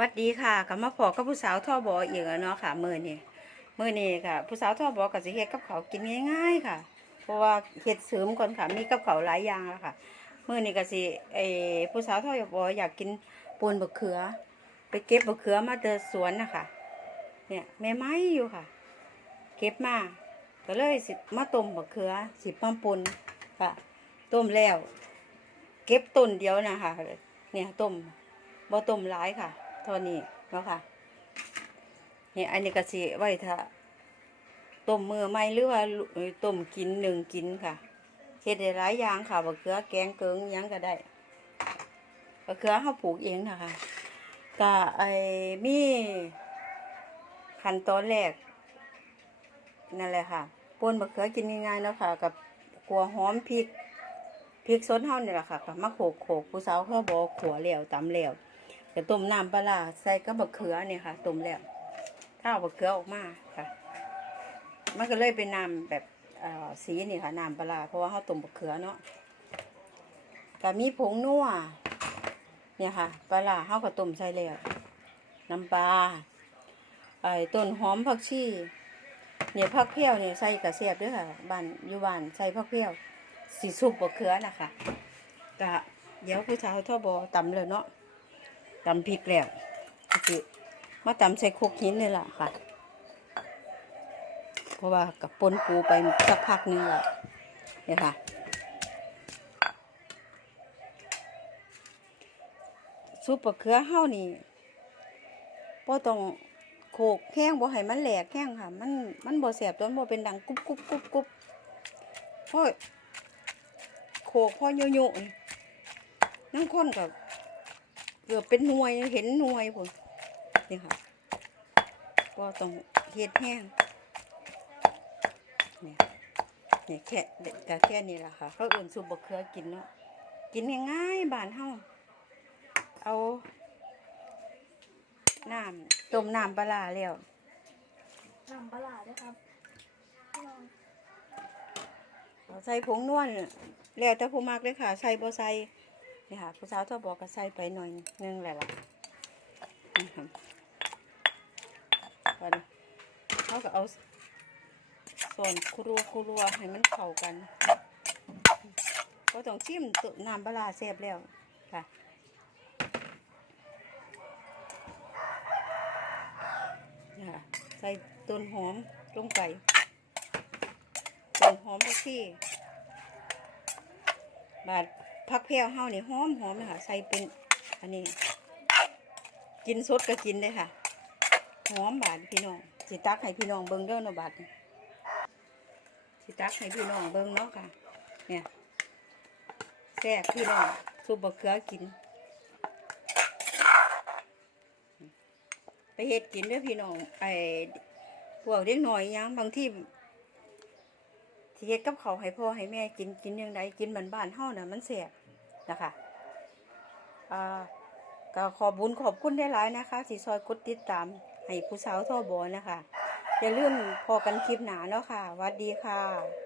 วัดดีค่ะกับมาพอกับผู้สาวท่อบออีกแล้วเนาะค่ะมื้อนี้มื้อนี้ค่ะ ผู้สาวท่อบอก็สิเฮ็ดกับเขากินง่าย ๆ ค่ะ เพราะว่าเฮ็ดเสริมก่อนค่ะ มีกับเขาหลายอย่างแล้วค่ะมื้อนี้ก็สิเอผู้สาวท่อบออยากกินปูนบะเขือ ไปเก็บบะเขือมาเดินสวนนะคะเนี่ยแม่ไม้อยู่ค่ะ เก็บมาก็เลยสิมาต้มบะเขือสิปั้มปูนค่ะต้มแล้ว เก็บต้นเดียวนะคะเนี่ยต้มบ่ต้มหลายค่ะ เท่านี้เนาะค่ะเนี่อันนี้ก็สิไว้ถ้าต้มมือไม่หรือว่าต้มกินหนึ่งกินค่ะเฮ็ดได้หลายอย่างค่ะบะเขือแกงเกิงยังก็ได้บะเขือเฮาปลูกเองนะคะก็ไอ้มีขั้นตอนแรกนั่นแหละค่ะป่นบะเขือกินง่ายๆเนาะค่ะ กับกัวหอมพริกพริกสดเฮานี่แหละค่ะก็มาโขกโขกผู้สาวเขาบอกขัวแล้วตำแล้ว ก็ต้มน้ำปลาใส่กับบักเขือเนี่ยค่ะต้มแล้วถ้าเอาบักเขือออกมาค่ะ มันก็เลยเป็นน้ำแบบสีนี่ค่ะน้ำปลาเพราะว่าเขาต้มบักเขือเนาะก็มีผงนัวเนี่ยค่ะปลาร้าเขาก็ต้มใส่แล้วน้ำปลาไอ้ต้นหอมผักชีเนี่ยผักเพี้ยวเนี่ยใส่กระเสียบด้วยค่ะบ้านอยู่บ้านใส่ผักเพี้ยวสีสุกบะเขือนะคะกะเดี๋ยวผู้สาวทอบอตำเลยเนาะ ตำพริกแล้วก็สิมาตำใส่โคกหินนี่แหละค่ะ เพราะว่ากับปนปูไปสักพักนึงแล้วเนี่ยค่ะ ซุปบะเขือเฮานี่บ่ต้องโขกแห้งบ่ให้มันแหลกแห้งค่ะ มันมันบ่แสบตัวมันบ่เป็นดังกุบกุบกุบกุบเพราะโขกพ่อโยโย่นี่นั่งคนกับ เกือบเป็นหน่วยเห็นหน่วยพุ่นนี่ค่ะก็ต้องเฮ็ดแห้งเนี่ยเนี่ยแค่แต่แค่นี้แหละค่ะเขาเอื่นสูบบะเขือกินเนาะกินง่ายๆบ้านเฮาเอาน้ำต้มน้ำปลาร้าแล้วนำปลาร้าด้วยครับพี่น้องเอาใส่ผงนวลแล้วแต่ผู้มักเลยค่ะ ใส่บ่ใส่ นี่ค่ะผู้สาวชอบบอกก็ใส่ไปหน่อยนึงแหละล่ะนี่ค่ะก่อนเขาก็เอาส่วนครัวครัวให้มันเข้ากันก็ต้องชิมตัวน้ำปลาร้าแซ่บแล้วค่ะนี่ค่ะใส่ต้นหอมลงไปต้นหอมผักชีบาด ผักแพรวเฮานี่หอมหอมเลยค่ะ ใส่เป็นอันนี้ กินสดก็กินเลยค่ะ หอมบาดพี่น้องสิตักให้พี่น้องเบิ่งเด้อเนาะบาดสิตักให้พี่น้องเบิ่งเนาะค่ะ เนี่ยแซ่บพี่น้องซุปบะเขือกิน ไปเฮ็ดกินด้อพี่น้องไอ้พวกเด็กหน้อยยังบางที่ สิเฮ็ดกับเขาวให้พ่อให้แม่กินกินยังไงกินบ้านบ้านเฮาน่ะมันแสบนะคะอ่าก็ขอบุญขอบคุณได้หลายนะคะสีซอยกดติดตามให้ผู้สาวท่อบอนะคะอย่าลืมพอกันคลิปหนาเนาะค่ะวัดดีค่ะ